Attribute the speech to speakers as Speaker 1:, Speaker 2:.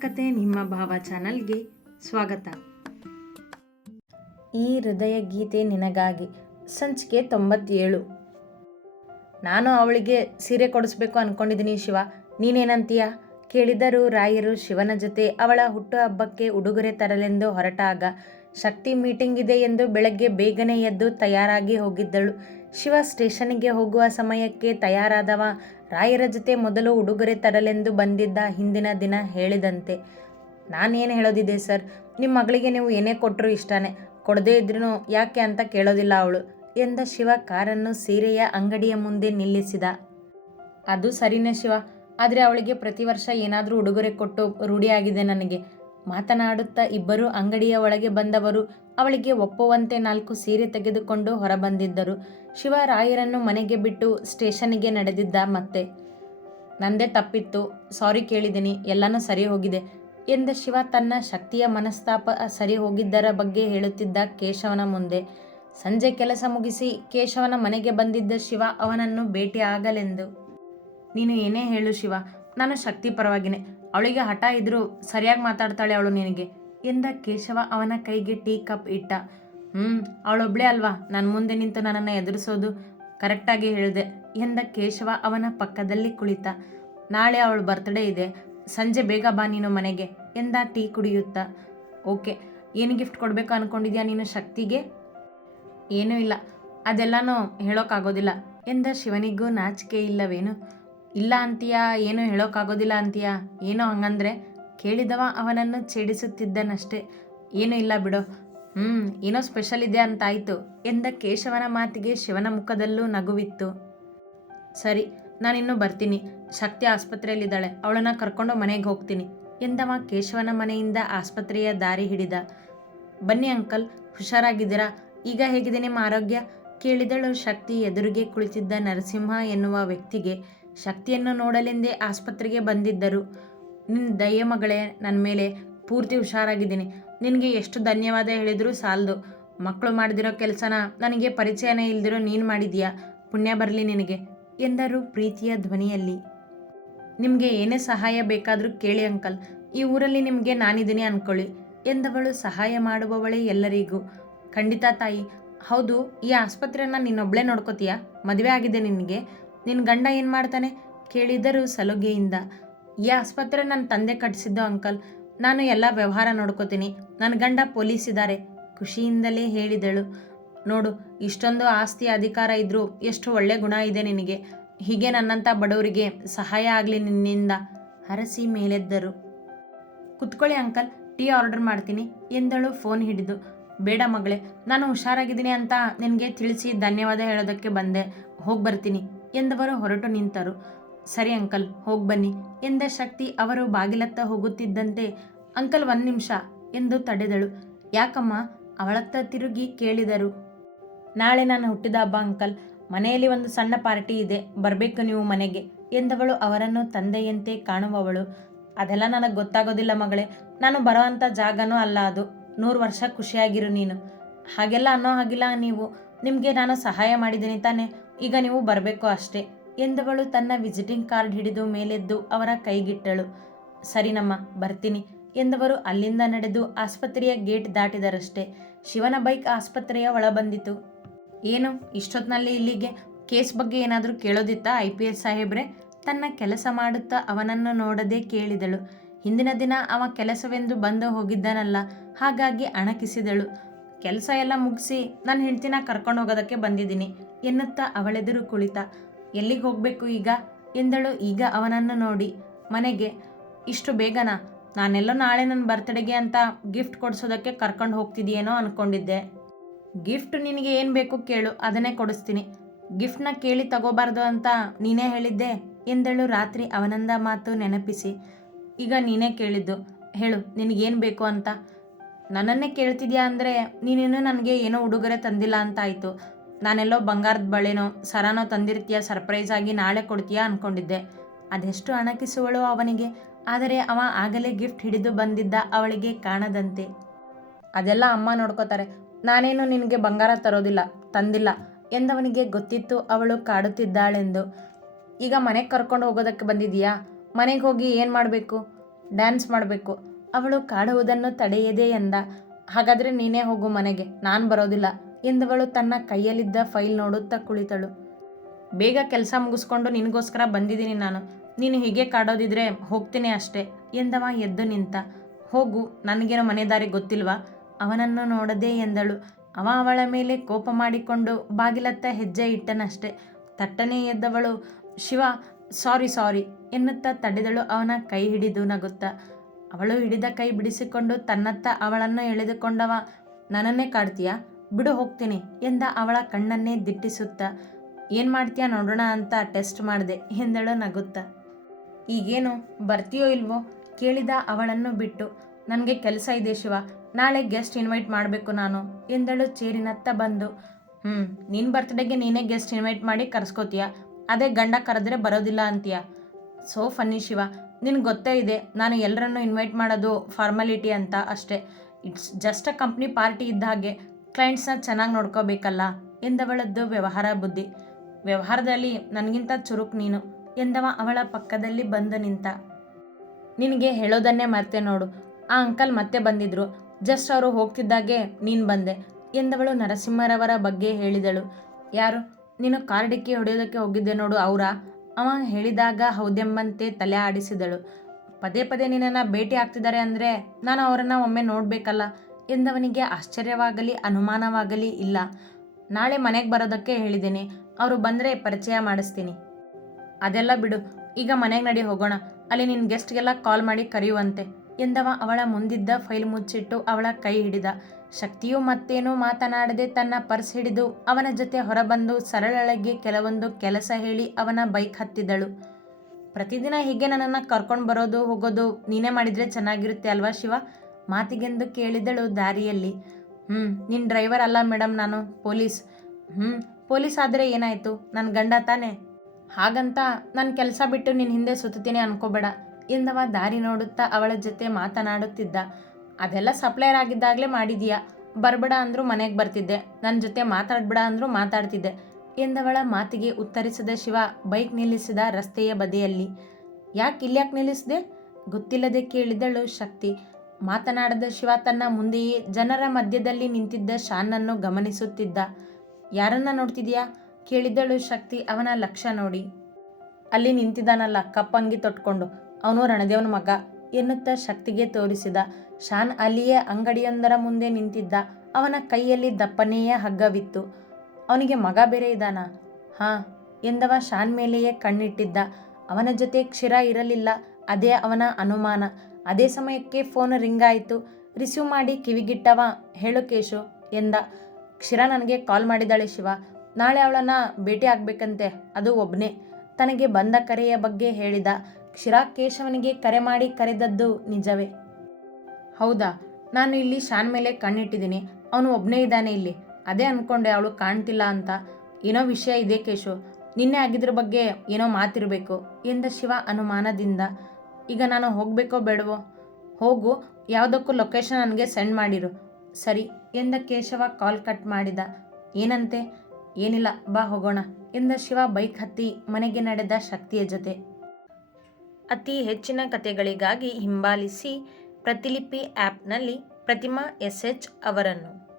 Speaker 1: ಕತೆ ನಿಮ್ಮ ಭಾವ ಚಾನಲ್ಗೆ ಸ್ವಾಗತ.
Speaker 2: ಈ ಹೃದಯ ಗೀತೆ ನಿನಗಾಗಿ ಸಂಚಿಕೆ ತೊಂಬತ್ತೇಳು. ನಾನು ಅವಳಿಗೆ ಸೀರೆ ಕೊಡಿಸ್ಬೇಕು ಅನ್ಕೊಂಡಿದ್ದೀನಿ ಶಿವ. ನೀನೇನಂತೀಯ? ಕೇಳಿದರೂ ರಾಯರು ಶಿವನ ಜೊತೆ ಅವಳ ಹುಟ್ಟುಹಬ್ಬಕ್ಕೆ ಉಡುಗೊರೆ ತರಲೆಂದು ಹೊರಟಾಗ, ಶಕ್ತಿ ಮೀಟಿಂಗ್ ಇದೆ ಎಂದು ಬೆಳಗ್ಗೆ ಬೇಗನೆ ಎದ್ದು ತಯಾರಾಗಿ ಹೋಗಿದ್ದಳು. ಶಿವ ಸ್ಟೇಷನ್ನಿಗೆ ಹೋಗುವ ಸಮಯಕ್ಕೆ ತಯಾರಾದವ. ರಾಯರ ಜೊತೆ ಮೊದಲು ಉಡುಗೊರೆ ತರಲೆಂದು ಬಂದಿದ್ದ ಹಿಂದಿನ ದಿನ ಹೇಳಿದಂತೆ. ನಾನೇನು ಹೇಳೋದಿದೆ ಸರ್? ನಿಮ್ಮ ಮಗಳಿಗೆ ನೀವು ಏನೇ ಕೊಟ್ಟರು ಇಷ್ಟನೇ. ಕೊಡದೇ ಇದ್ರೂ ಯಾಕೆ ಅಂತ ಕೇಳೋದಿಲ್ಲ ಅವಳು ಎಂದ ಶಿವ ಕಾರನ್ನು ಸೀರೆಯ ಅಂಗಡಿಯ ಮುಂದೆ ನಿಲ್ಲಿಸಿದ. ಅದು ಸರಿನೇ ಶಿವ. ಆದರೆ ಅವಳಿಗೆ ಪ್ರತಿ ವರ್ಷ ಏನಾದರೂ ಉಡುಗೊರೆ ಕೊಟ್ಟು ರೂಢಿಯಾಗಿದೆ ನನಗೆ. ಮಾತನಾಡುತ್ತಾ ಇಬ್ಬರು ಅಂಗಡಿಯ ಒಳಗೆ ಬಂದವರು. ಅವಳಿಗೆ ಒಪ್ಪುವಂತೆ ನಾಲ್ಕು ಸೀರೆ ತೆಗೆದುಕೊಂಡು ಹೊರಬಂದಿದ್ದರು. ಶಿವ ರಾಯರನ್ನು ಮನೆಗೆ ಬಿಟ್ಟು ಸ್ಟೇಷನ್ನಿಗೆ ನಡೆದಿದ್ದ ಮತ್ತೆ, ನಂದೇ ತಪ್ಪಿತ್ತು. ಸಾರಿ ಕೇಳಿದ್ದೀನಿ. ಎಲ್ಲನೂ ಸರಿ ಹೋಗಿದೆ ಎಂದ ಶಿವ ತನ್ನ ಶಕ್ತಿಯ ಮನಸ್ತಾಪ ಸರಿ ಹೋಗಿದ್ದರ ಬಗ್ಗೆ ಹೇಳುತ್ತಿದ್ದ ಕೇಶವನ ಮುಂದೆ. ಸಂಜೆ ಕೆಲಸ ಮುಗಿಸಿ ಕೇಶವನ ಮನೆಗೆ ಬಂದಿದ್ದ ಶಿವ ಅವನನ್ನು ಭೇಟಿ ಆಗಲೆಂದು ನೀನು ಏನೇ ಹೇಳು ಶಿವ, ನಾನು ಶಕ್ತಿ ಪರವಾಗಿನೇ. ಅವಳಿಗೆ ಹಠ ಇದ್ರೂ ಸರಿಯಾಗಿ ಮಾತಾಡ್ತಾಳೆ ಅವಳು ನಿನಗೆ. ಎಂದ ಕೇಶವ ಅವನ ಕೈಗೆ ಟೀ ಕಪ್ ಇಟ್ಟ. ಹ್ಞೂ ಅವಳೊಬ್ಳೇ ಅಲ್ವಾ? ನನ್ನ ಮುಂದೆ ನಿಂತು ನನ್ನನ್ನು ಎದುರಿಸೋದು ಕರೆಕ್ಟಾಗಿ ಹೇಳಿದೆ ಎಂದ ಕೇಶವ ಅವನ ಪಕ್ಕದಲ್ಲಿ ಕುಳಿತ. ನಾಳೆ ಅವಳು ಬರ್ತ್ಡೇ ಇದೆ. ಸಂಜೆ ಬೇಗ ಬಾ ನೀನು ಮನೆಗೆ ಎಂದ ಟೀ ಕುಡಿಯುತ್ತಾ. ಓಕೆ, ಏನು ಗಿಫ್ಟ್ ಕೊಡಬೇಕು ಅನ್ಕೊಂಡಿದ್ಯಾ ನೀನು ಶಕ್ತಿಗೆ? ಏನೂ ಇಲ್ಲ. ಅದೆಲ್ಲನೂ ಹೇಳೋಕ್ಕಾಗೋದಿಲ್ಲ ಎಂದ ಶಿವನಿಗೂ ನಾಚಿಕೆ ಇಲ್ಲವೇನು? ಇಲ್ಲ ಅಂತೀಯಾ, ಏನೂ ಹೇಳೋಕ್ಕಾಗೋದಿಲ್ಲ ಅಂತೀಯಾ? ಏನೋ ಹಂಗಂದ್ರೆ ಕೇಳಿದವ ಅವನನ್ನು ಛೇಡಿಸುತ್ತಿದ್ದನಷ್ಟೇ. ಏನೂ ಇಲ್ಲ ಬಿಡು. ಹ್ಞೂ ಏನೋ ಸ್ಪೆಷಲ್ ಇದೆ ಅಂತಾಯಿತು ಎಂದ ಕೇಶವನ ಮಾತಿಗೆ ಶಿವನ ಮುಖದಲ್ಲೂ ನಗುವಿತ್ತು. ಸರಿ, ನಾನಿನ್ನು ಬರ್ತೀನಿ. ಶಕ್ತಿ ಆಸ್ಪತ್ರೆಯಲ್ಲಿದ್ದಾಳೆ. ಅವಳನ್ನು ಕರ್ಕೊಂಡು ಮನೆಗೆ ಹೋಗ್ತೀನಿ ಎಂದವ ಕೇಶವನ ಮನೆಯಿಂದ ಆಸ್ಪತ್ರೆಯ ದಾರಿ ಹಿಡಿದ. ಬನ್ನಿ ಅಂಕಲ್, ಹುಷಾರಾಗಿದ್ದೀರಾ? ಈಗ ಹೇಗಿದೆ ನಿಮ್ಮ ಆರೋಗ್ಯ? ಕೇಳಿದಳು ಶಕ್ತಿ ಎದುರಿಗೆ ಕುಳಿತಿದ್ದ ನರಸಿಂಹ ಎನ್ನುವ ವ್ಯಕ್ತಿಗೆ ಶಕ್ತಿಯನ್ನು ನೋಡಲೆಂದೇ ಆಸ್ಪತ್ರೆಗೆ ಬಂದಿದ್ದರು. ನಿನ್ನ ದಯ್ಯಮಗಳೇ ನನ್ನ ಮೇಲೆ ಪೂರ್ತಿ ಹುಷಾರಾಗಿದ್ದೀನಿ. ನಿನಗೆ ಎಷ್ಟು ಧನ್ಯವಾದ ಹೇಳಿದರೂ ಸಾಲದು. ಮಕ್ಕಳು ಮಾಡಿದಿರೋ ಕೆಲಸನ ನನಗೆ ಪರಿಚಯನೇ ಇಲ್ದಿರೋ ನೀನು ಮಾಡಿದೀಯಾ? ಪುಣ್ಯ ಬರಲಿ ನಿನಗೆ, ಎಂದರು ಪ್ರೀತಿಯ ಧ್ವನಿಯಲ್ಲಿ. ನಿಮಗೆ ಏನೇ ಸಹಾಯ ಬೇಕಾದರೂ ಕೇಳಿ ಅಂಕಲ್. ಈ ಊರಲ್ಲಿ ನಿಮಗೆ ನಾನಿದ್ದೀನಿ ಅಂದ್ಕೊಳ್ಳಿ ಎಂದವಳು ಸಹಾಯ ಮಾಡುವವಳೇ ಎಲ್ಲರಿಗೂ. ಖಂಡಿತ ತಾಯಿ. ಹೌದು, ಈ ಆಸ್ಪತ್ರೆಯನ್ನು ನೀನೊಬ್ಬಳೇ ನೋಡ್ಕೋತೀಯಾ? ಮದುವೆ ಆಗಿದೆ ನಿನಗೆ. ನಿನ್ನ ಗಂಡ ಏನು ಮಾಡ್ತಾನೆ? ಕೇಳಿದರು ಸಲುಗೆಯಿಂದ ಈ ಆಸ್ಪತ್ರೆ ನನ್ನ ತಂದೆ ಕಟ್ಟಿಸಿದ್ದು ಅಂಕಲ್. ನಾನು ಎಲ್ಲ ವ್ಯವಹಾರ ನೋಡ್ಕೋತೀನಿ. ನನ್ನ ಗಂಡ ಪೊಲೀಸ್ ಇದ್ದಾರೆ ಖುಷಿಯಿಂದಲೇ ಹೇಳಿದಳು. ನೋಡು, ಇಷ್ಟೊಂದು ಆಸ್ತಿ ಅಧಿಕಾರ ಇದ್ದರೂ ಎಷ್ಟು ಒಳ್ಳೆ ಗುಣ ಇದೆ ನಿನಗೆ. ಹೀಗೆ ನನ್ನಂಥ ಬಡವರಿಗೆ ಸಹಾಯ ಆಗಲಿ ನಿನ್ನಿಂದ. ಹರಸಿ ಮೇಲೆದ್ದರು. ಕುತ್ಕೊಳ್ಳಿ ಅಂಕಲ್, ಟೀ ಆರ್ಡರ್ ಮಾಡ್ತೀನಿ. ಎಂದಳು ಫೋನ್ ಹಿಡಿದು. ಬೇಡ ಮಗಳೇ, ನಾನು ಹುಷಾರಾಗಿದ್ದೀನಿ ಅಂತ ನಿನಗೆ ತಿಳಿಸಿ ಧನ್ಯವಾದ ಹೇಳೋದಕ್ಕೆ ಬಂದೆ. ಹೋಗಿ ಬರ್ತೀನಿ. ಎಂದವರು ಹೊರಟು ನಿಂತರು. ಸರಿ ಅಂಕಲ್, ಹೋಗಿ ಬನ್ನಿ. ಎಂದ ಶಕ್ತಿ ಅವರು ಬಾಗಿಲತ್ತ ಹೋಗುತ್ತಿದ್ದಂತೆ ಅಂಕಲ್ ಒಂದು ನಿಮಿಷ ಎಂದು ತಡೆದಳು. ಯಾಕಮ್ಮ? ಅವಳತ್ತ ತಿರುಗಿ ಕೇಳಿದರು. ನಾಳೆ ನಾನು ಹುಟ್ಟಿದ ಹಬ್ಬ ಅಂಕಲ್. ಮನೆಯಲ್ಲಿ ಒಂದು ಸಣ್ಣ ಪಾರ್ಟಿ ಇದೆ. ಬರಬೇಕು ನೀವು ಮನೆಗೆ ಎಂದವಳು ಅವರನ್ನು ತಂದೆಯಂತೆ ಕಾಣುವವಳು. ಅದೆಲ್ಲ ನನಗೆ ಗೊತ್ತಾಗೋದಿಲ್ಲ ಮಗಳೇ. ನಾನು ಬರೋವಂಥ ಜಾಗನೂ ಅಲ್ಲ ಅದು. ನೂರು ವರ್ಷ ಖುಷಿಯಾಗಿರು ನೀನು. ಹಾಗೆಲ್ಲ ಅನ್ನೋ ಹಾಗಿಲ್ಲ ನೀವು. ನಿಮಗೆ ನಾನು ಸಹಾಯ ಮಾಡಿದ್ದೀನಿ ತಾನೆ. ಈಗ ನೀವು ಬರಬೇಕು ಅಷ್ಟೇ ಎಂದವಳು ತನ್ನ ವಿಸಿಟಿಂಗ್ ಕಾರ್ಡ್ ಹಿಡಿದು ಮೇಲೆದ್ದು ಅವರ ಕೈಗಿಟ್ಟಳು. ಸರಿನಮ್ಮ ಬರ್ತೀನಿ ಎಂದವರು ಅಲ್ಲಿಂದ ನಡೆದು ಆಸ್ಪತ್ರೆಯ ಗೇಟ್ ದಾಟಿದರಷ್ಟೇ. ಶಿವನ ಬೈಕ್ ಆಸ್ಪತ್ರೆಯ ಒಳ ಬಂದಿತು. ಏನು ಇಷ್ಟೊತ್ತಿನಲ್ಲಿ ಇಲ್ಲಿಗೆ ಕೇಸ್ ಬಗ್ಗೆ ಏನಾದರೂ ಕೇಳೋದಿತ್ತಾ ಐ ಪಿ ಎಸ್ ಸಾಹೇಬ್ರೆ? ತನ್ನ ಕೆಲಸ ಮಾಡುತ್ತಾ ಅವನನ್ನು ನೋಡದೆ ಕೇಳಿದಳು. ಹಿಂದಿನ ದಿನ ಅವ ಕೆಲಸವೆಂದು ಬಂದು ಹೋಗಿದ್ದಾನಲ್ಲ, ಹಾಗಾಗಿ ಅಣಕಿಸಿದಳು. ಕೆಲಸ ಎಲ್ಲ ಮುಗಿಸಿ ನನ್ನ ಹೆಂಡ್ತಿನ ಕರ್ಕೊಂಡು ಹೋಗೋದಕ್ಕೆ ಬಂದಿದ್ದೀನಿ. ಎನ್ನುತ್ತಾ ಅವಳೆದುರು ಕುಳಿತ. ಎಲ್ಲಿಗೆ ಹೋಗಬೇಕು ಈಗ? ಎಂದಳು. ಈಗ ಅವನನ್ನು ನೋಡಿ. ಮನೆಗೆ. ಇಷ್ಟು ಬೇಗನಾ? ನಾನೆಲ್ಲೋ ನಾಳೆ ನನ್ನ ಬರ್ತ್ಡೇಗೆ ಅಂತ ಗಿಫ್ಟ್ ಕೊಡಿಸೋದಕ್ಕೆ ಕರ್ಕೊಂಡು ಹೋಗ್ತಿದೆಯೇನೋ ಅಂದ್ಕೊಂಡಿದ್ದೆ ಗಿಫ್ಟ್ ನಿನಗೆ ಏನು ಬೇಕು ಕೇಳು. ಅದನ್ನೇ ಕೊಡಿಸ್ತೀನಿ. ಗಿಫ್ಟ್ನ ಕೇಳಿ ತಗೋಬಾರ್ದು ಅಂತ ನೀನೇ ಹೇಳಿದ್ದೆ? ಎಂದಳು. ರಾತ್ರಿ ಅವನಂದ ಮಾತು ನೆನಪಿಸಿ. ಈಗ ನೀನೇ ಕೇಳಿದ್ದು. ಹೇಳು, ನಿನಗೇನು ಬೇಕು ಅಂತ? ನನ್ನನ್ನೇ ಕೇಳ್ತಿದ್ಯಾ ಅಂದರೆ ನೀನೇನು ನನಗೆ ಏನೋ ಉಡುಗೊರೆ ತಂದಿಲ್ಲ ಅಂತ ಆಯಿತು. ನಾನೆಲ್ಲೋ ಬಂಗಾರದ ಬಳೆನೋ, ಸರನೋ ತಂದಿರ್ತೀಯ, ಸರ್ಪ್ರೈಸ್ ಆಗಿ ನಾಳೆ ಕೊಡ್ತೀಯಾ ಅನ್ಕೊಂಡಿದ್ದೆ. ಅದೆಷ್ಟು ಅಣಕಿಸುವಳು ಅವನಿಗೆ. ಆದರೆ ಅವ ಆಗಲೇ ಗಿಫ್ಟ್ ಹಿಡಿದು ಬಂದಿದ್ದ ಅವಳಿಗೆ ಕಾಣದಂತೆ. ಅದೆಲ್ಲ ಅಮ್ಮ ನೋಡ್ಕೋತಾರೆ. ನಾನೇನು ನಿನಗೆ ಬಂಗಾರ ತರೋದಿಲ್ಲ, ತಂದಿಲ್ಲ ಎಂದವನಿಗೆ ಗೊತ್ತಿತ್ತು ಅವಳು ಕಾಡುತ್ತಿದ್ದಾಳೆಂದು. ಈಗ ಮನೆಗೆ ಕರ್ಕೊಂಡು ಹೋಗೋದಕ್ಕೆ ಬಂದಿದೀಯಾ ಮನೆಗೆ ಹೋಗಿ ಏನು ಮಾಡಬೇಕು? ಡ್ಯಾನ್ಸ್ ಮಾಡಬೇಕು. ಅವಳು ಕಾಡುವುದನ್ನು ತಡೆಯದೆ ಎಂದ. ಹಾಗಾದರೆ ನೀನೇ ಹೋಗು ಮನೆಗೆ. ನಾನು ಬರೋದಿಲ್ಲ. ಎಂದವಳು ತನ್ನ ಕೈಯಲ್ಲಿದ್ದ ಫೈಲ್ ನೋಡುತ್ತಾ ಕುಳಿತಳು. ಬೇಗ ಕೆಲಸ ಮುಗಿಸ್ಕೊಂಡು ನಿನಗೋಸ್ಕರ ಬಂದಿದ್ದೀನಿ ನಾನು. ನೀನು ಹೀಗೆ ಕಾಡೋದಿದ್ರೆ ಹೋಗ್ತೀನಿ ಅಷ್ಟೇ ಎಂದವ ಎದ್ದು ನಿಂತ. ಹೋಗು, ನನಗೇನೋ ಮನೆ ದಾರಿ ಗೊತ್ತಿಲ್ವಾ? ಅವನನ್ನು ನೋಡದೆ ಎಂದಳು. ಅವ ಅವಳ ಮೇಲೆ ಕೋಪ ಮಾಡಿಕೊಂಡು ಬಾಗಿಲತ್ತ ಹೆಜ್ಜೆ ಇಟ್ಟನಷ್ಟೆ. ತಟ್ಟನೆ ಎದ್ದವಳು, ಶಿವ, ಸಾರಿ ಸಾರಿ, ಎನ್ನುತ್ತಾ ತಡೆದಳು ಅವನ ಕೈ ಹಿಡಿದು ನಗುತ್ತಾ. ಅವಳು ಹಿಡಿದ ಕೈ ಬಿಡಿಸಿಕೊಂಡು ತನ್ನತ್ತ ಅವಳನ್ನು ಎಳೆದುಕೊಂಡವ, ನನ್ನನ್ನೇ ಕಾಡ್ತೀಯಾ? ಬಿಡು ಹೋಗ್ತೀನಿ ಎಂದ ಅವಳ ಕಣ್ಣನ್ನೇ ದಿಟ್ಟಿಸುತ್ತಾ. ಏನು ಮಾಡ್ತೀಯಾ ನೋಡೋಣ ಅಂತ ಟೆಸ್ಟ್ ಮಾಡಿದೆ ಎಂದಳು ನಗುತ್ತಾ. ಈಗೇನು, ಬರ್ತೀಯೋ ಇಲ್ವೋ? ಕೇಳಿದ ಅವಳನ್ನು ಬಿಟ್ಟು. ನನಗೆ ಕೆಲಸ ಇದೆ ಶಿವ, ನಾಳೆ ಗೆಸ್ಟ್ ಇನ್ವೈಟ್ ಮಾಡಬೇಕು ನಾನು ಎಂದಳು ಚೇರಿನತ್ತ ಬಂದು. ಹ್ಞೂ ನಿನ್ನ ಬರ್ತ್ಡೇಗೆ ನೀನೇ ಗೆಸ್ಟ್ ಇನ್ವೈಟ್ ಮಾಡಿ ಕರೆಸ್ಕೋತೀಯ? ಅದೇ ಗಂಡ ಕರೆದ್ರೆ ಬರೋದಿಲ್ಲ ಅಂತೀಯ? ಸೋ ಫನ್ನಿ ಶಿವ ನಿನಗೆ ಗೊತ್ತೇ ಇದೆ, ನಾನು ಎಲ್ಲರನ್ನೂ ಇನ್ವೈಟ್ ಮಾಡೋದು ಫಾರ್ಮಾಲಿಟಿ ಅಂತ ಅಷ್ಟೇ. It's just a company party ಇದ್ದ ಹಾಗೆ. ಕ್ಲೈಂಟ್ಸ್ನ ಚೆನ್ನಾಗಿ ನೋಡ್ಕೋಬೇಕಲ್ಲ? ಎಂದವಳದ್ದು ವ್ಯವಹಾರ ಬುದ್ಧಿ. ವ್ಯವಹಾರದಲ್ಲಿ ನನಗಿಂತ ಚುರುಕು ನೀನು, ಎಂದವ ಅವಳ ಪಕ್ಕದಲ್ಲಿ ಬಂದು ನಿಂತ. ನಿನಗೆ ಹೇಳೋದನ್ನೇ ಮತ್ತೆ ನೋಡು. ಆ ಅಂಕಲ್ ಮತ್ತೆ ಬಂದಿದ್ರು. ಜಸ್ಟ್ ಅವರು ಹೋಗ್ತಿದ್ದಾಗೆ ನೀನು ಬಂದೆ, ಎಂದವಳು ನರಸಿಂಹರವರ ಬಗ್ಗೆ ಹೇಳಿದಳು. ಯಾರು? ನೀನು ಕಾರ್ ಡಿಕ್ಕಿ ಹೊಡೆಯೋದಕ್ಕೆ ಹೋಗಿದ್ದೆ ನೋಡು, ಅವರ? ಅವ ಹೇಳಿದಾಗ ಹೌದೆಂಬಂತೆ ತಲೆ ಆಡಿಸಿದಳು. ಪದೇ ಪದೇ ನಿನ್ನನ್ನು ಭೇಟಿ ಆಗ್ತಿದ್ದಾರೆ ಅಂದರೆ ನಾನು ಅವರನ್ನು ಒಮ್ಮೆ ನೋಡಬೇಕಲ್ಲ ಎಂದವನಿಗೆ ಆಶ್ಚರ್ಯವಾಗಲಿ, ಅನುಮಾನವಾಗಲಿ ಇಲ್ಲ. ನಾಳೆ ಮನೆಗೆ ಬರೋದಕ್ಕೆ ಹೇಳಿದ್ದೇನೆ. ಅವರು ಬಂದರೆ ಪರಿಚಯ ಮಾಡಿಸ್ತೀನಿ. ಅದೆಲ್ಲ ಬಿಡು, ಈಗ ಮನೆಗೆ ನಡಿ ಹೋಗೋಣ. ಅಲ್ಲಿ ನಿನ್ನ ಗೆಸ್ಟ್ಗೆಲ್ಲ ಕಾಲ್ ಮಾಡಿ ಕರೆಯುವಂತೆ ಎಂದವ ಅವಳ ಮುಂದಿದ್ದ ಫೈಲ್ ಮುಚ್ಚಿಟ್ಟು ಅವಳ ಕೈ ಹಿಡಿದ. ಶಕ್ತಿಯು ಮತ್ತೇನೂ ಮಾತನಾಡದೆ ತನ್ನ ಪರ್ಸ್ ಹಿಡಿದು ಅವನ ಜೊತೆ ಹೊರಬಂದು ಸರಳಳಗೆ ಕೆಲವೊಂದು ಕೆಲಸ ಹೇಳಿ ಅವನ ಬೈಕ್ ಹತ್ತಿದಳು. ಪ್ರತಿದಿನ ಹೀಗೆ ನನ್ನನ್ನು ಕರ್ಕೊಂಡು ಬರೋದು, ಹೋಗೋದು ನೀನೇ ಮಾಡಿದರೆ ಚೆನ್ನಾಗಿರುತ್ತೆ ಅಲ್ವಾ ಶಿವ? ಮಾತಿಗೆಂದು ಕೇಳಿದಳು ದಾರಿಯಲ್ಲಿ. ಹ್ಞೂ ನಿನ್ನ ಡ್ರೈವರ್ ಅಲ್ಲ ಮೇಡಮ್ ನಾನು, ಪೊಲೀಸ್. ಹ್ಞೂ ಪೊಲೀಸ್ ಆದರೆ ಏನಾಯಿತು? ನನ್ನ ಗಂಡ ತಾನೆ. ಹಾಗಂತ ನನ್ನ ಕೆಲಸ ಬಿಟ್ಟು ನಿನ್ನ ಹಿಂದೆ ಸುತ್ತೀನಿ ಅನ್ಕೋಬೇಡ ಎಂದವ ದಾರಿ ನೋಡುತ್ತಾ ಅವಳ ಜೊತೆ ಮಾತನಾಡುತ್ತಿದ್ದ. ಅದೆಲ್ಲ ಸಪ್ಲೈಯರ್ ಆಗಿದ್ದಾಗಲೇ ಮಾಡಿದೀಯಾ? ಬರಬೇಡ ಅಂದರೂ ಮನೆಗೆ ಬರ್ತಿದ್ದೆ. ನನ್ನ ಜೊತೆ ಮಾತಾಡ್ಬೇಡ ಅಂದರೂ ಮಾತಾಡ್ತಿದ್ದೆ ಎಂದವಳ ಮಾತಿಗೆ ಉತ್ತರಿಸಿದ ಶಿವ ಬೈಕ್ ನಿಲ್ಲಿಸಿದ ರಸ್ತೆಯ ಬದಿಯಲ್ಲಿ. ಯಾಕೆ ಇಲ್ಯಾಕೆ ನಿಲ್ಲಿಸಿದೆ? ಗೊತ್ತಿಲ್ಲದೆ ಕೇಳಿದಳು ಶಕ್ತಿ. ಮಾತನಾಡದ ಶಿವ ತನ್ನ ಮುಂದೆಯೇ ಜನರ ಮಧ್ಯದಲ್ಲಿ ನಿಂತಿದ್ದ ಶಾನನ್ನು ಗಮನಿಸುತ್ತಿದ್ದ. ಯಾರನ್ನ ನೋಡ್ತಿದ್ಯಾ? ಕೇಳಿದಳು ಶಕ್ತಿ ಅವನ ಲಕ್ಷ್ಯ ನೋಡಿ. ಅಲ್ಲಿ ನಿಂತಿದ್ದಾನಲ್ಲ ಕಪ್ಪಂಗಿ ತೊಟ್ಕೊಂಡು. ಅವನು ರಣದೇವನ ಮಗ ಎನ್ನುತ್ತಾ ಶಕ್ತಿಗೆ ತೋರಿಸಿದ. ಶಾನ್ ಅಲ್ಲಿಯೇ ಅಂಗಡಿಯೊಂದರ ಮುಂದೆ ನಿಂತಿದ್ದ. ಅವನ ಕೈಯಲ್ಲಿ ದಪ್ಪನೆಯ ಹಗ್ಗವಿತ್ತು. ಅವನಿಗೆ ಮಗ ಬೇರೆ ಇದ್ದಾನ? ಹಾ, ಎಂದವ ಶಾನ್ ಮೇಲೆಯೇ ಕಣ್ಣಿಟ್ಟಿದ್ದ. ಅವನ ಜೊತೆ ಕ್ಷಿರ ಇರಲಿಲ್ಲ, ಅದೇ ಅವನ ಅನುಮಾನ. ಅದೇ ಸಮಯಕ್ಕೆ ಫೋನ್ ರಿಂಗ್ ಆಯಿತು. ರಿಸೀವ್ ಮಾಡಿ ಕಿವಿಗಿಟ್ಟವ, ಹೇಳು ಕೇಶು, ಎಂದ. ಕ್ಷಿರ ನನಗೆ ಕಾಲ್ ಮಾಡಿದ್ದಾಳೆ ಶಿವ. ನಾಳೆ ಅವಳನ್ನು ಭೇಟಿ ಆಗಬೇಕಂತೆ, ಅದು ಒಬ್ಬನೇ ತನಗೆ ಬಂದ ಕರೆಯ ಬಗ್ಗೆ ಹೇಳಿದ. ಕ್ಷಿರ ಕೇಶವನಿಗೆ ಕರೆ ಮಾಡಿ ಕರೆದದ್ದು ನಿಜವೇ. ಹೌದಾ, ನಾನು ಇಲ್ಲಿ ಶಾನ್ ಮೇಲೆ ಕಣ್ಣಿಟ್ಟಿದ್ದೀನಿ. ಅವನು ಒಬ್ಬನೇ ಇದ್ದಾನೆ ಇಲ್ಲಿ. ಅದೇ ಅಂದ್ಕೊಂಡೆ ಅವಳು ಕಾಣ್ತಿಲ್ಲ ಅಂತ. ಏನೋ ವಿಷಯ ಇದೆ ಕೇಶು. ನಿನ್ನೆ ಆಗಿದ್ರ ಬಗ್ಗೆ ಏನೋ ಮಾತಿರಬೇಕು, ಎಂದ ಶಿವ ಅನುಮಾನದಿಂದ. ಈಗ ನಾನು ಹೋಗಬೇಕೋ ಬೇಡವೋ? ಹೋಗು, ಯಾವುದಕ್ಕೂ ಲೊಕೇಶನ್ ನನಗೆ ಸೆಂಡ್ ಮಾಡಿರು. ಸರಿ, ಎಂದ ಕೇಶವ ಕಾಲ್ ಕಟ್ ಮಾಡಿದ. ಏನಂತೆ? ಏನಿಲ್ಲ, ಬಾ ಹೋಗೋಣ ಎಂದ ಶಿವ ಬೈಕ್ ಹತ್ತಿ ಮನೆಗೆ ನಡೆದ ಶಕ್ತಿಯ ಜೊತೆ. ಅತಿ ಹೆಚ್ಚಿನ ಕಥೆಗಳಿಗಾಗಿ ಹಿಂಬಾಲಿಸಿ ಪ್ರತಿಲಿಪಿ ಆ್ಯಪ್ನಲ್ಲಿ ಪ್ರತಿಮಾ ಎಸ್ ಎಚ್ ಅವರನ್ನು.